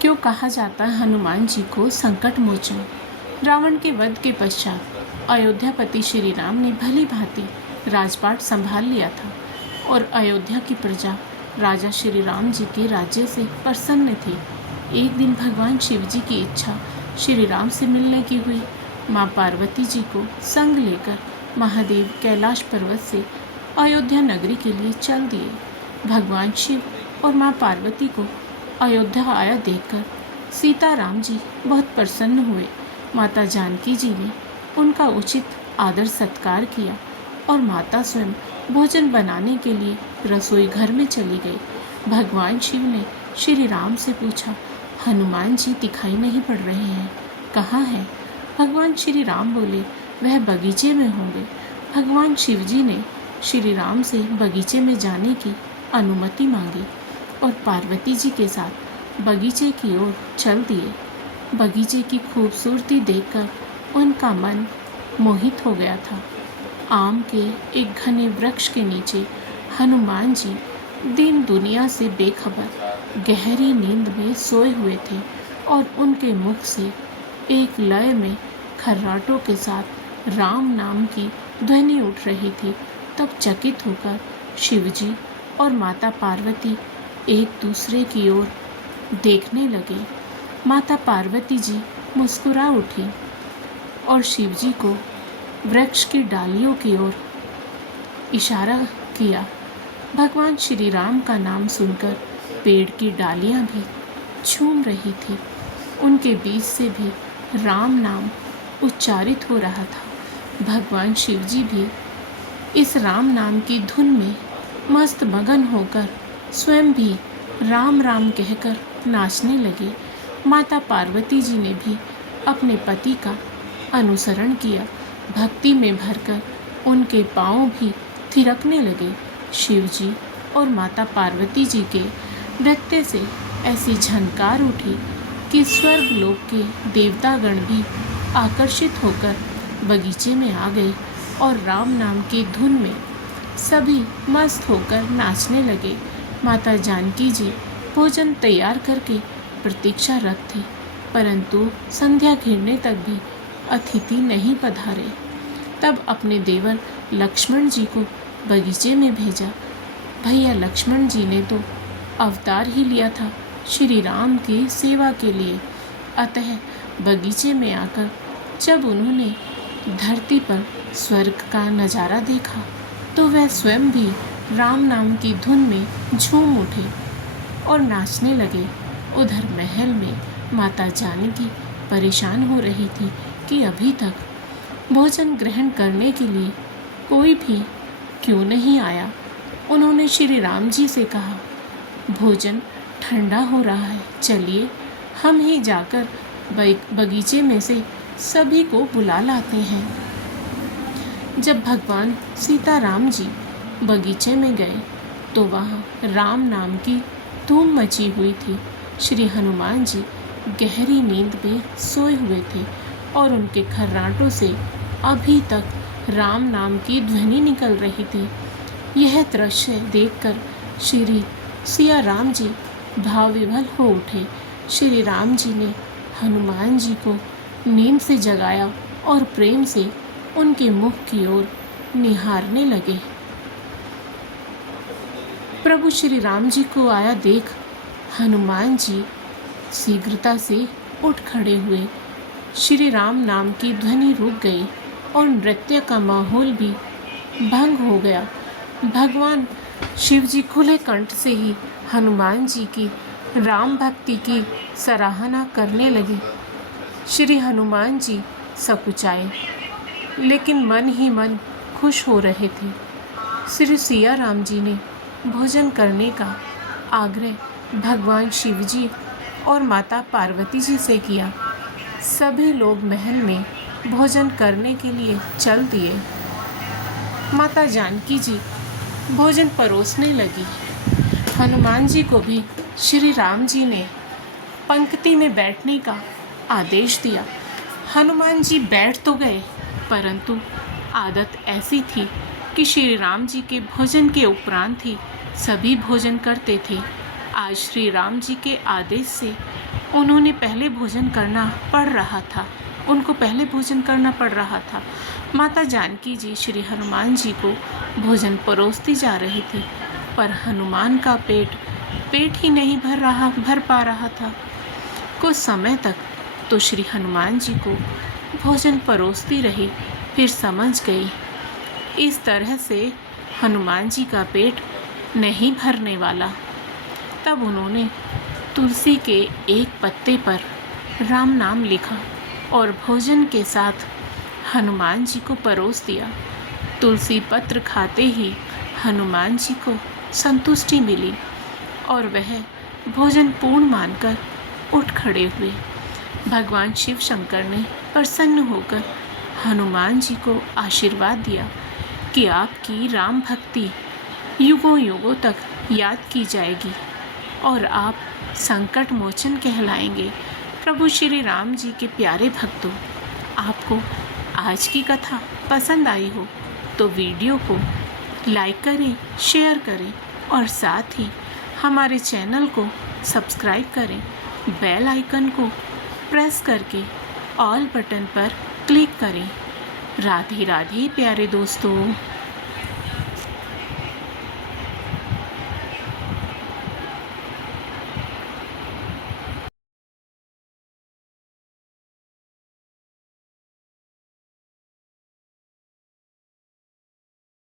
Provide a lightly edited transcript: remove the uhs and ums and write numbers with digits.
क्यों कहा जाता है हनुमान जी को संकट मोचन। रावण के वध के पश्चात अयोध्यापति श्री राम ने भली भांति राजपाट संभाल लिया था और अयोध्या की प्रजा राजा श्री राम जी के राज्य से प्रसन्न थी। एक दिन भगवान शिव जी की इच्छा श्री राम से मिलने की हुई। माँ पार्वती जी को संग लेकर महादेव कैलाश पर्वत से अयोध्या नगरी के लिए चल दिए। भगवान शिव और माँ पार्वती को अयोध्या आया देखकर सीताराम जी बहुत प्रसन्न हुए। माता जानकी जी ने उनका उचित आदर सत्कार किया और माता स्वयं भोजन बनाने के लिए रसोई घर में चली गई। भगवान शिव ने श्री राम से पूछा, हनुमान जी दिखाई नहीं पड़ रहे हैं, कहाँ हैं? भगवान श्री राम बोले, वह बगीचे में होंगे। भगवान शिव जी ने श्री राम से बगीचे में जाने की अनुमति मांगी और पार्वती जी के साथ बगीचे की ओर चल दिए। बगीचे की खूबसूरती देखकर उनका मन मोहित हो गया था। आम के एक घने वृक्ष के नीचे हनुमान जी दीन दुनिया से बेखबर गहरी नींद में सोए हुए थे और उनके मुख से एक लय में खर्राटों के साथ राम नाम की ध्वनि उठ रही थी। तब चकित होकर शिवजी और माता पार्वती एक दूसरे की ओर देखने लगे। माता पार्वती जी मुस्कुरा उठी और शिवजी को वृक्ष की डालियों की ओर इशारा किया। भगवान श्री राम का नाम सुनकर पेड़ की डालियां भी झूम रही थी। उनके बीच से भी राम नाम उच्चारित हो रहा था। भगवान शिवजी भी इस राम नाम की धुन में मस्त मगन होकर स्वयं भी राम राम कहकर नाचने लगे। माता पार्वती जी ने भी अपने पति का अनुसरण किया। भक्ति में भरकर उनके पांव भी थिरकने लगे। शिवजी और माता पार्वती जी के नृत्य से ऐसी झनकार उठी कि स्वर्गलोक के देवतागण भी आकर्षित होकर बगीचे में आ गए और राम नाम की धुन में सभी मस्त होकर नाचने लगे। माता जानकी जी भोजन तैयार करके प्रतीक्षारत थी, परंतु संध्या घिरने तक भी अतिथि नहीं पधारे। तब अपने देवर लक्ष्मण जी को बगीचे में भेजा। भैया लक्ष्मण जी ने तो अवतार ही लिया था श्री राम की सेवा के लिए। अतः बगीचे में आकर जब उन्होंने धरती पर स्वर्ग का नज़ारा देखा तो वह स्वयं भी राम नाम की धुन में झूम उठे और नाचने लगे। उधर महल में माता जानकी परेशान हो रही थी कि अभी तक भोजन ग्रहण करने के लिए कोई भी क्यों नहीं आया। उन्होंने श्री राम जी से कहा, भोजन ठंडा हो रहा है, चलिए हम ही जाकर बगीचे में से सभी को बुला लाते हैं। जब भगवान सीताराम जी बगीचे में गए तो वहाँ राम नाम की धूम मची हुई थी। श्री हनुमान जी गहरी नींद में सोए हुए थे और उनके खर्राटों से अभी तक राम नाम की ध्वनि निकल रही थी। यह दृश्य देखकर श्री सिया राम जी भाव विभल हो उठे। श्री राम जी ने हनुमान जी को नींद से जगाया और प्रेम से उनके मुख की ओर निहारने लगे। प्रभु श्री राम जी को आया देख हनुमान जी शीघ्रता से उठ खड़े हुए। श्री राम नाम की ध्वनि रुक गई और नृत्य का माहौल भी भंग हो गया। भगवान शिव जी खुले कंठ से ही हनुमान जी की राम भक्ति की सराहना करने लगे। श्री हनुमान जी सकुचाए लेकिन मन ही मन खुश हो रहे थे। श्री सिया राम जी ने भोजन करने का आग्रह भगवान शिव जी और माता पार्वती जी से किया। सभी लोग महल में भोजन करने के लिए चल दिए। माता जानकी जी भोजन परोसने लगी। हनुमान जी को भी श्री राम जी ने पंक्ति में बैठने का आदेश दिया। हनुमान जी बैठ तो गए, परंतु आदत ऐसी थी कि श्री राम जी के भोजन के उपरांत ही सभी भोजन करते थे। आज श्री राम जी के आदेश से उन्होंने पहले भोजन करना पड़ रहा था उनको पहले भोजन करना पड़ रहा था। माता जानकी जी श्री हनुमान जी को भोजन परोसती जा रही थी, पर हनुमान का पेट ही नहीं भर पा रहा था। कुछ समय तक तो श्री हनुमान जी को भोजन परोसती रही, फिर समझ गई इस तरह से हनुमान जी का पेट नहीं भरने वाला। तब उन्होंने तुलसी के एक पत्ते पर राम नाम लिखा और भोजन के साथ हनुमान जी को परोस दिया। तुलसी पत्र खाते ही हनुमान जी को संतुष्टि मिली और वह भोजन पूर्ण मानकर उठ खड़े हुए। भगवान शिव शंकर ने प्रसन्न होकर हनुमान जी को आशीर्वाद दिया कि आपकी राम भक्ति युगों युगों तक याद की जाएगी और आप संकट मोचन कहलाएंगे। प्रभु श्री राम जी के प्यारे भक्तों, आपको आज की कथा पसंद आई हो तो वीडियो को लाइक करें, शेयर करें और साथ ही हमारे चैनल को सब्सक्राइब करें। बेल आइकन को प्रेस करके ऑल बटन पर क्लिक करें। राधे राधे प्यारे दोस्तों।